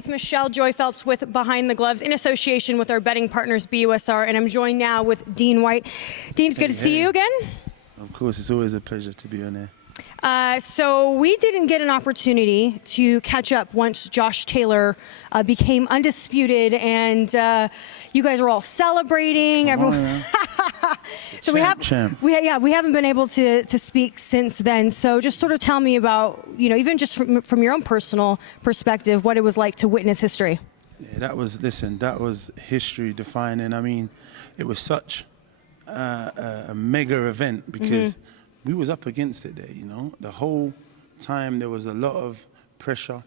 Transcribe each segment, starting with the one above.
This is Michelle Joy Phelps with Behind the Gloves in association with our betting partners, BUSR, and I'm joined now with Dean Whyte. Dean, it's good to see you again. Of course, it's always a pleasure to be on there. So we didn't get an opportunity to catch up once Josh Taylor became undisputed, and you guys were all celebrating. So we haven't been able to speak since then. So just sort of tell me about, even just from your own personal perspective, what it was like to witness history. Yeah, that was history defining. I mean, it was such a mega event because we was up against it there, The whole time there was a lot of pressure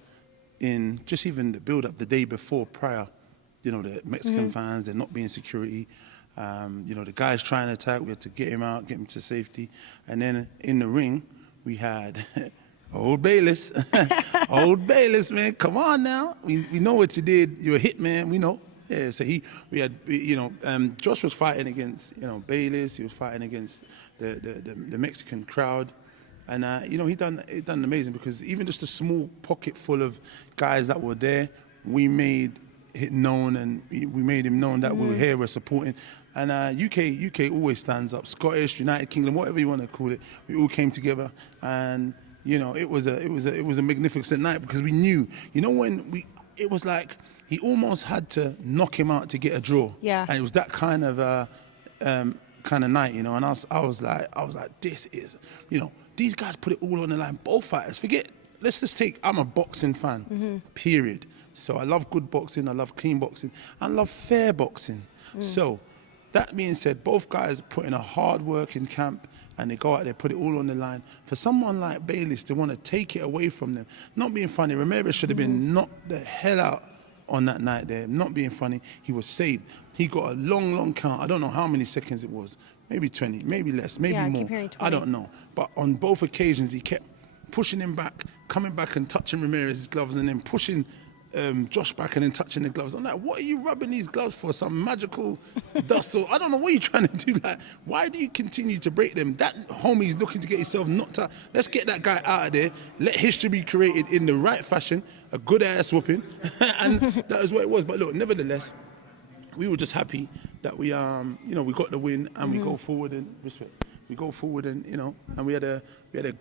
in just even the build-up the day before, prior. The Mexican fans, they're not being security. The guys trying to attack, we had to get him out, get him to safety. And then in the ring, we had old Bayless. Old Bayless, man, come on now. We know what you did. You're a hit, man, we know. Yeah, so Josh was fighting against, Bayless. He was fighting against the Mexican crowd. And, he done amazing because even just a small pocket full of guys that were there, we made it known and we made him known that we were here, we're supporting. And UK always stands up. Scottish, United Kingdom, whatever you want to call it, we all came together. And, it was a magnificent night because we knew, it was like, he almost had to knock him out to get a draw. Yeah. And it was that kind of night, And I was like, this is, these guys put it all on the line. Both fighters. Let's just take. I'm a boxing fan. Period. So I love good boxing. I love clean boxing. I love fair boxing. So that being said, both guys put in a hard work in camp. And they go out there, put it all on the line. For someone like Bayless to want to take it away from them, not being funny. Ramirez should have been knocked the hell out on that night there, not being funny. He was saved. He got a long count. I don't know how many seconds it was. Maybe 20, maybe less, maybe more. I don't know. But on both occasions, he kept pushing him back, coming back and touching Ramirez's gloves, and then pushing Josh back and then touching the gloves. I'm like, what are you rubbing these gloves for? Some magical dust? Or I don't know what you're trying to do. Like, why do you continue to break them? That homie's looking to get himself knocked out. Let's get that guy out of there. Let history be created in the right fashion. A good ass whooping. And that is what it was. But look, nevertheless, we were just happy that we got the win and we go forward and respect. We go forward and and we had a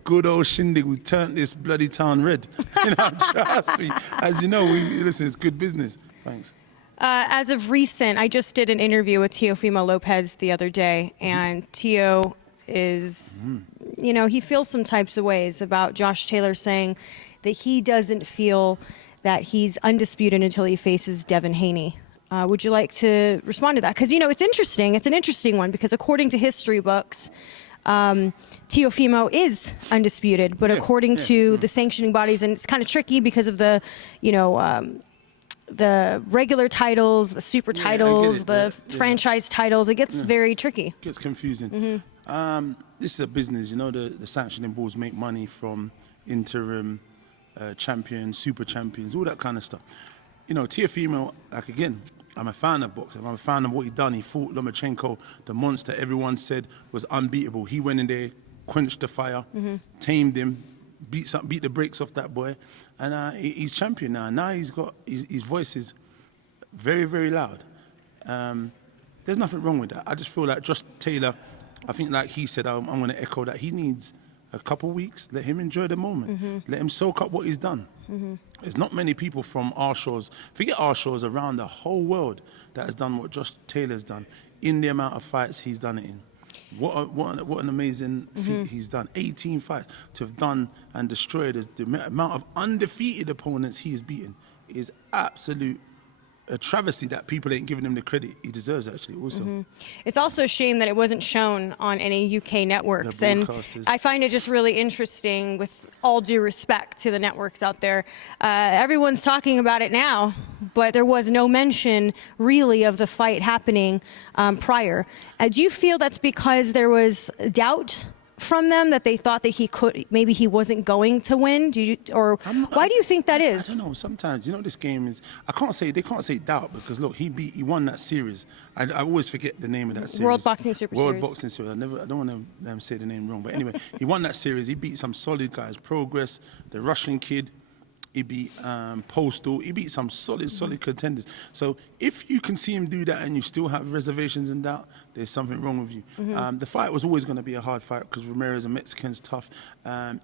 good old shindig. We turned this bloody town red. Trust me. As you know, listen, it's good business. Thanks. As of recent, I just did an interview with Teofimo Lopez the other day, and Teo is, he feels some types of ways about Josh Taylor, saying that he doesn't feel that he's undisputed until he faces Devin Haney. Would you like to respond to that? Because, it's interesting. It's an interesting one because according to history books, Teofimo is undisputed, but according to the sanctioning bodies, and it's kind of tricky because of the, the regular titles, the super titles, the franchise titles, it gets very tricky. It gets confusing. This is a business, the sanctioning boards make money from interim champions, super champions, all that kind of stuff. Teofimo, again, I'm a fan of boxing. I'm a fan of what he done. He fought Lomachenko, the monster everyone said was unbeatable. He went in there, quenched the fire, tamed him, beat the brakes off that boy, and he's champion now. Now he's got his voice is very, very loud. There's nothing wrong with that. I just feel like Josh Taylor, I think like he said, I'm going to echo that. He needs a couple weeks. Let him enjoy the moment. Let him soak up what he's done. There's not many people from our shores, forget our shores, around the whole world that has done what Josh Taylor's done in the amount of fights he's done it in. What an amazing feat he's done. 18 fights to have done and destroyed the amount of undefeated opponents he has beaten is absolute a travesty that people ain't giving him the credit he deserves, actually, also. It's also a shame that it wasn't shown on any UK networks, and I find it just really interesting, with all due respect to the networks out there. Everyone's talking about it now, but there was no mention, really, of the fight happening prior. Do you feel that's because there was doubt from them, that they thought that maybe he wasn't going to win? Why do you think that is? I don't know. Sometimes, this game is, they can't say doubt, because look, he won that series. I always forget the name of that series. World Boxing Super Series. World Boxing Series. I don't want to say the name wrong, but anyway, he won that series. He beat some solid guys. Progress, the Russian kid, He beat Postal. He beat some solid contenders. So if you can see him do that and you still have reservations and doubt, there's something wrong with you. The fight was always going to be a hard fight because Ramirez and Mexican's tough.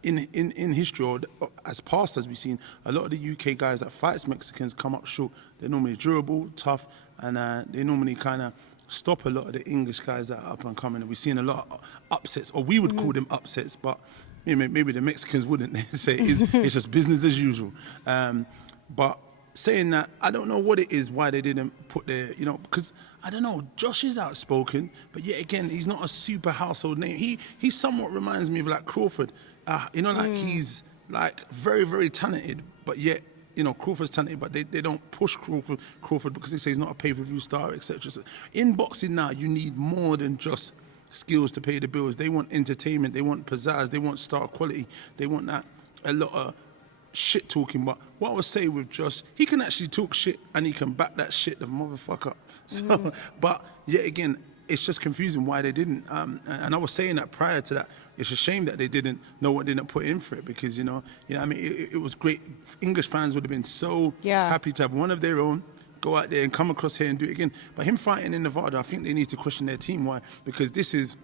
In history, or as past as we've seen, a lot of the UK guys that fights Mexicans come up short. They're normally durable, tough, and they normally kind of stop a lot of the English guys that are up and coming. And we've seen a lot of upsets, or we would call them upsets, but maybe the Mexicans wouldn't. They say it's just business as usual. But saying that, I don't know what it is, why they didn't put their, because I don't know, Josh is outspoken, but yet again, he's not a super household name. He somewhat reminds me of like Crawford. He's like very, very talented, but yet, Crawford's talented, but they don't push Crawford because they say he's not a pay-per-view star, etc. So in boxing now, you need more than just skills to pay the bills. They want entertainment, they want pizzazz, they want star quality, they want that, a lot of shit talking. But what I would say with Josh, he can actually talk shit and he can back that shit the motherfucker up. So, but yet again, it's just confusing why they didn't. And I was saying that prior to that, it's a shame that they didn't know what they didn't put in for it, because it was great. English fans would have been so happy to have one of their own go out there and come across here and do it again. But him fighting in Nevada, I think they need to question their team. Why? Because this is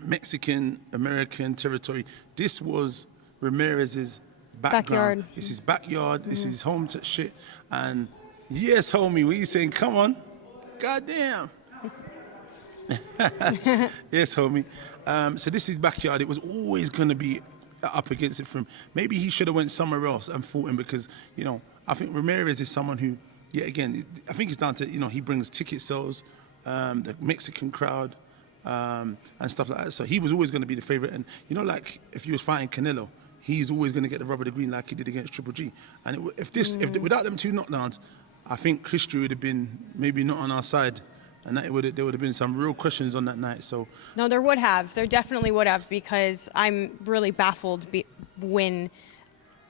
Mexican-American territory. This was Ramirez's backyard. This is backyard. This is home to shit. And yes, homie, what you saying? Come on. Goddamn. Yes, homie. So this is backyard. It was always going to be up against it for him. Maybe he should have went somewhere else and fought him, because, I think Ramirez is someone who, again, I think it's down to, he brings ticket sales, the Mexican crowd, and stuff like that. So he was always going to be the favorite. And, like if he was fighting Canelo, he's always going to get the rub of the green like he did against Triple G. And if without them two knockdowns, I think history would have been maybe not on our side. And there would have been some real questions on that night. So no, there would have. There definitely would have, because I'm really baffled when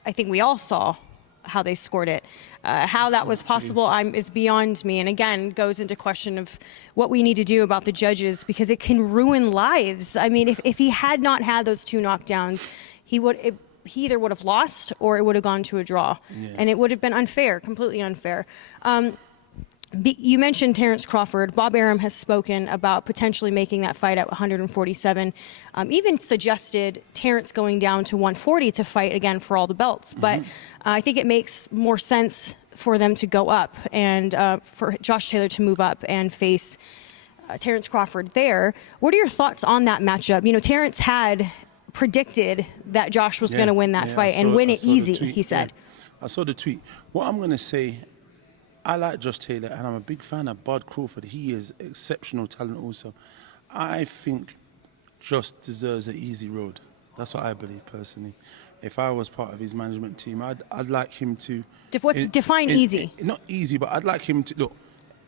I think we all saw how they scored it. How that was possible is beyond me. And again, goes into question of what we need to do about the judges, because it can ruin lives. I mean, if he had not had those two knockdowns, he either would have lost or it would have gone to a draw. Yeah. And it would have been unfair, completely unfair. You mentioned Taylor-Crawford. Bob Arum has spoken about potentially making that fight at 147. Even suggested Terrence going down to 140 to fight again for all the belts. But I think it makes more sense for them to go up and for Josh Taylor to move up and face Taylor-Crawford there. What are your thoughts on that matchup? Terrence had predicted that Josh was going to win that fight and win it easy, he said. Yeah. I saw the tweet. What I'm going to say, I like Josh Taylor, and I'm a big fan of Bud Crawford. He is exceptional talent also. I think Josh deserves an easy road. That's what I believe personally. If I was part of his management team, I'd like him to... Define easy? Not easy, but I'd like him to... Look,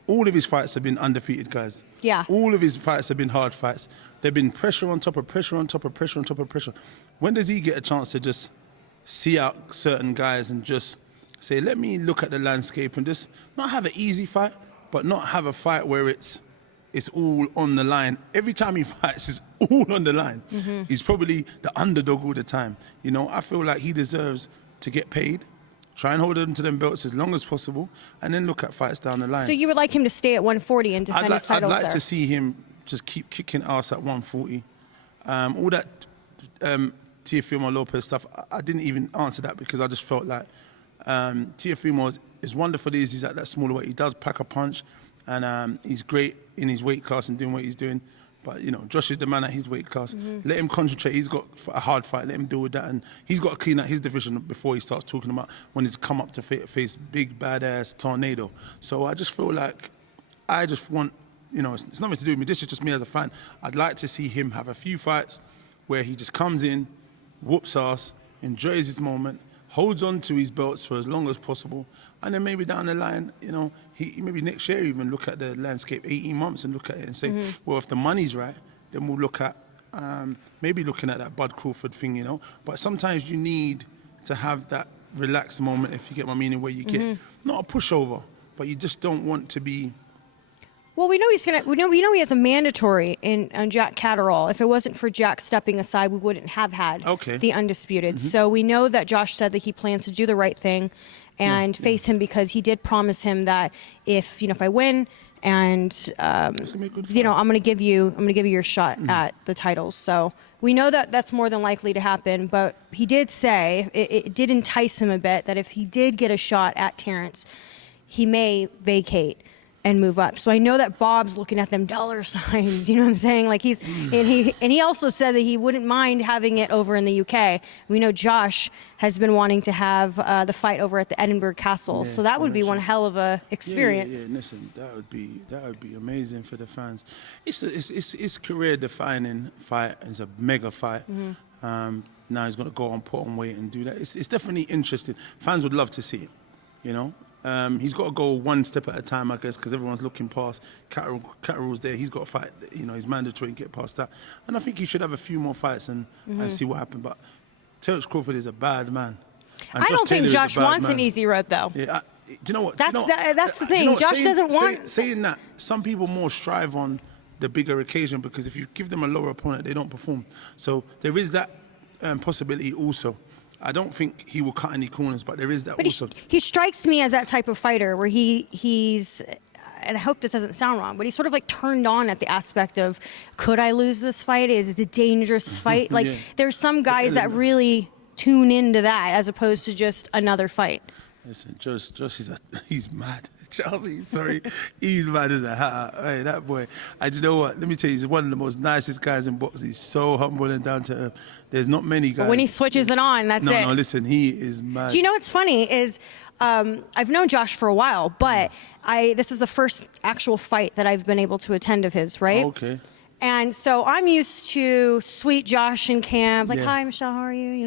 all of his fights have been undefeated, guys. Yeah. All of his fights have been hard fights. There've been pressure on top of pressure on top of pressure on top of pressure. When does he get a chance to just see out certain guys and just say, let me look at the landscape and just not have an easy fight, but not have a fight where it's all on the line. Every time he fights, it's all on the line. He's probably the underdog all the time. I feel like he deserves to get paid, try and hold on to them belts as long as possible, and then look at fights down the line. So you would like him to stay at 140 and defend his titles I'd like to see him just keep kicking ass at 140. All that Teofimo Lopez stuff, I didn't even answer that because I just felt like Teofimo is wonderful. He's at that smaller weight. He does pack a punch, and he's great in his weight class and doing what he's doing. But, Josh is the man at his weight class. Let him concentrate. He's got a hard fight. Let him deal with that. And he's got to clean out his division before he starts talking about when he's come up to face big, badass Tornado. So I just feel like I just want, it's nothing to do with me. This is just me as a fan. I'd like to see him have a few fights where he just comes in, whoops ass, enjoys his moment, holds on to his belts for as long as possible, and then maybe down the line, he maybe next year even look at the landscape, 18 months, and look at it and say, well, if the money's right, then we'll look at maybe looking at that Bud Crawford thing, But sometimes you need to have that relaxed moment, if you get my meaning, where you get not a pushover, but you just don't want to be Well, we know he's gonna. We know he has a mandatory on Jack Catterall. If it wasn't for Jack stepping aside, we wouldn't have had the undisputed. So we know that Josh said that he plans to do the right thing and face him, because he did promise him that if I win, and I'm gonna give you your shot at the titles. So we know that that's more than likely to happen. But he did say it did entice him a bit that if he did get a shot at Terrence, he may vacate and move up. So I know that Bob's looking at them dollar signs, you know what I'm saying? Like and he also said that he wouldn't mind having it over in the UK. We know Josh has been wanting to have the fight over at the Edinburgh Castle. So that would be one hell of a experience. Yeah, listen, that would be amazing for the fans. It's career defining fight. It's a mega fight. Now he's going to go on, put on weight and do that. It's definitely interesting. Fans would love to see it, He's got to go one step at a time, I guess, because everyone's looking past. Catterall's there. He's got to fight. He's mandatory to get past that. And I think he should have a few more fights and see what happens. But Taylor-Crawford is a bad man. And I don't think Josh wants an easy road, though. Yeah, do you know what? That's the thing. Josh doesn't want... Saying that, some people more strive on the bigger occasion, because if you give them a lower opponent, they don't perform. So there is that possibility also. I don't think he will cut any corners, but there is that also. He strikes me as that type of fighter where he's, and I hope this doesn't sound wrong, but he's sort of like turned on at the aspect of, could I lose this fight? Is it a dangerous fight? Like there's some guys that really tune into that as opposed to just another fight. Listen, Josh he's mad. Chelsea, sorry, he's mad as a hat. Hey, that boy. Do you know what? Let me tell you, he's one of the most nicest guys in boxing. He's so humble and down to earth. There's not many guys. But when he switches it on, that's it. No, listen, he is mad. Do you know what's funny is I've known Josh for a while, but this is the first actual fight that I've been able to attend of his, right? Okay. And so I'm used to sweet Josh in camp, like, hi, Michelle, how are you?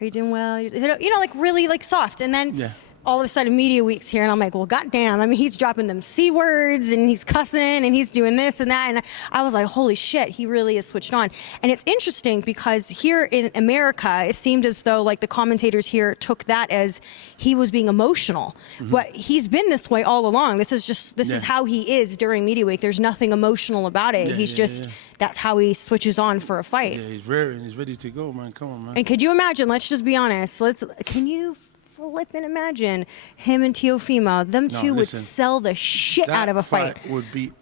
Are you doing well? Like really like soft. And then all of a sudden media week's here and I'm like, well, goddamn. I mean, he's dropping them C words and he's cussing and he's doing this and that. And I was like, holy shit, he really is switched on. And it's interesting because here in America, it seemed as though like the commentators here took that as he was being emotional. But he's been this way all along. This is how he is during media week. There's nothing emotional about it. He's just, that's how he switches on for a fight. Yeah, he's raring. He's ready to go, man. Come on, man. And could you imagine, let's just be honest, can you flip and imagine him and Teofimo? Them two would sell the shit out of a fight. That would be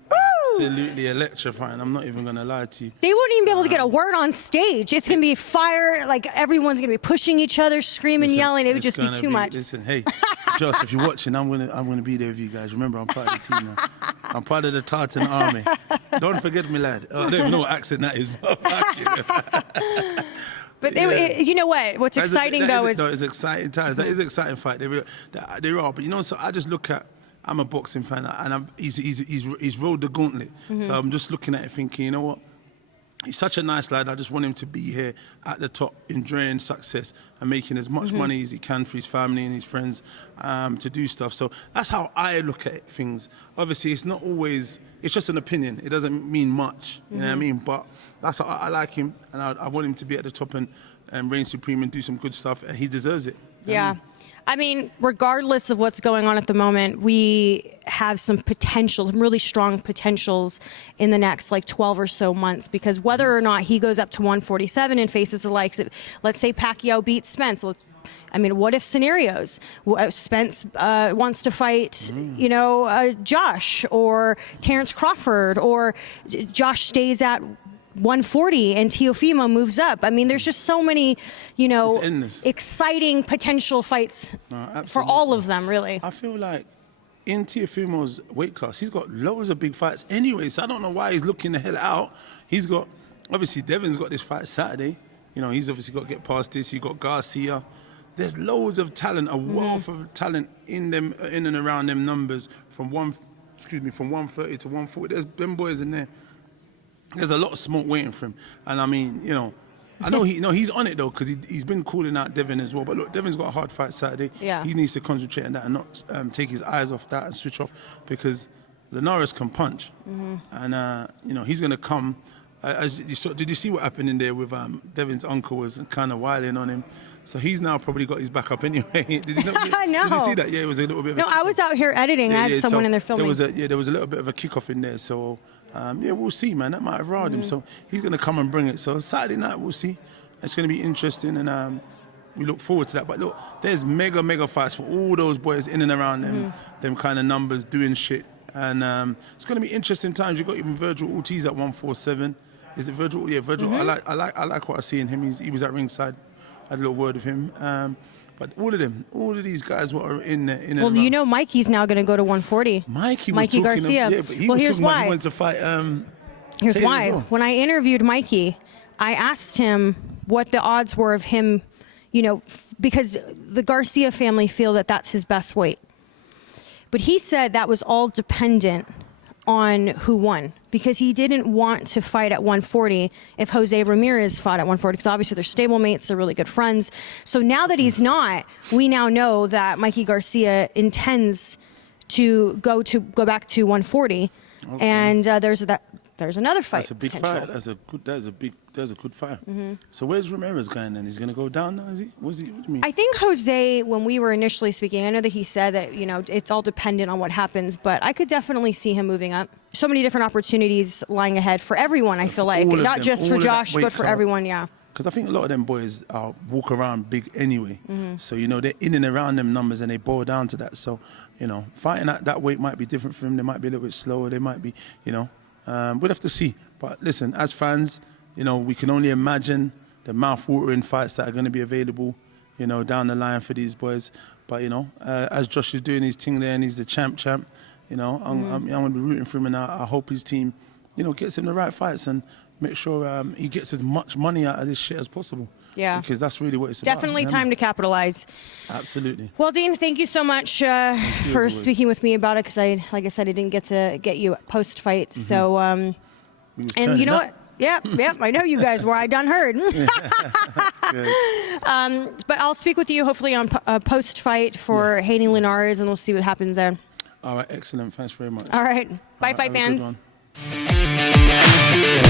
absolutely electrifying. I'm not even going to lie to you. They wouldn't even be able to get a word on stage. It's going to be fire. Like, everyone's going to be pushing each other, screaming, yelling. It would just be too much. Listen, hey, Josh, if you're watching, I'm gonna be there with you guys. Remember, I'm part of the team now. I'm part of the Tartan army. Don't forget me, lad. I don't even know what accent that is. But you know what? What's exciting though is it's exciting times. That is an exciting fight. They are. But so I just look at. I'm a boxing fan, and he's rode the gauntlet. So I'm just looking at it, thinking, you know what? He's such a nice lad. I just want him to be here at the top, enjoying success and making as much money as he can for his family and his friends to do stuff. So that's how I look at things. Obviously, it's not always. It's just an opinion. It doesn't mean much. You know what I mean? But that's how I like him, and I want him to be at the top and reign supreme and do some good stuff, and he deserves it. Yeah. I mean, regardless of what's going on at the moment, we have some potential, some really strong potentials in the next 12 or so months, because whether or not he goes up to 147 and faces the likes of, let's say Pacquiao beats Spence. I mean, what if scenarios? Spence wants to fight, Josh or Terrence Crawford, or Josh stays at 140 and Teofimo moves up. I mean, there's just so many, exciting potential fights for all of them, really. I feel like in Teofimo's weight class, he's got loads of big fights anyway, so I don't know why he's looking the hell out. He's got, obviously, Devin's got this fight Saturday. He's obviously got to get past this. You've got Garcia. There's loads of talent, a wealth of talent in and around them numbers from 130 to 140. There's them boys in there. There's a lot of smoke waiting for him, and I mean, I know he's on it though, because he's been calling out Devin as well. But look, Devin's got a hard fight Saturday. Yeah. He needs to concentrate on that and not take his eyes off that and switch off, because Linares can punch, and he's gonna come. Did you see what happened in there with Devin's uncle was kind of wiling on him? So he's now probably got his back up anyway. Did you not? No. Did you see that? Yeah, it was a little bit. Of No, I was out here editing. I had someone in there filming. There was a little bit of a kickoff in there. So yeah, we'll see, man. That might have riled him. So he's gonna come and bring it. So Saturday night we'll see. It's gonna be interesting, and we look forward to that. But look, there's mega fights for all those boys in and around them kind of numbers doing shit. And it's going to be interesting times. You've got even Virgil Ortiz at 147. Is it Virgil? Yeah, Virgil. I like what I see in him. He was at ringside. I had a little word with him. But all of these guys what are in there. Well, you know, Mikey's now going to go to 140. Mikey Garcia. Yeah, but here's why. He went to fight. Here's Taylor why. as well. When I interviewed Mikey, I asked him what the odds were of him, you know, because the Garcia family feel that that's his best weight. But he said that was all dependent on who won, because he didn't want to fight at 140 if Jose Ramirez fought at 140, because obviously they're stablemates, they're really good friends. So now that he's not, we now know that Mikey Garcia intends to go back to 140, and there's another fight. That's a big fight. That's a good fight. So where's Ramirez going then? He's going to go down now, is he? What do you mean? I think Jose, when we were initially speaking, I know that he said that, you know, it's all dependent on what happens, but I could definitely see him moving up. So many different opportunities lying ahead for everyone, I feel like. Not just for Josh, but for everyone, yeah. Because I think a lot of them boys walk around big anyway. So, you know, they're in and around them numbers and they boil down to that. So, you know, fighting at that weight might be different for them. They might be a little bit slower. They might be, you know. We'll have to see. But listen, as fans, you know, we can only imagine the mouth-watering fights that are going to be available, you know, down the line for these boys. But, you know, as Josh is doing his thing there and he's the champ, you know, I'm going to be rooting for him, and I hope his team, you know, gets him the right fights and make sure he gets as much money out of this shit as possible. Yeah. Because that's really what it's Definitely about. time to capitalize. Absolutely. Well, Dean, thank you so much for speaking with me about it, because like I said, I didn't get to get you post-fight. So, and you know what? Yeah, I know you guys were. I done heard. But I'll speak with you hopefully on post-fight for Haney Linares, and we'll see what happens there. All right, excellent. Thanks very much. All right. Bye, fight fans. Have a good one.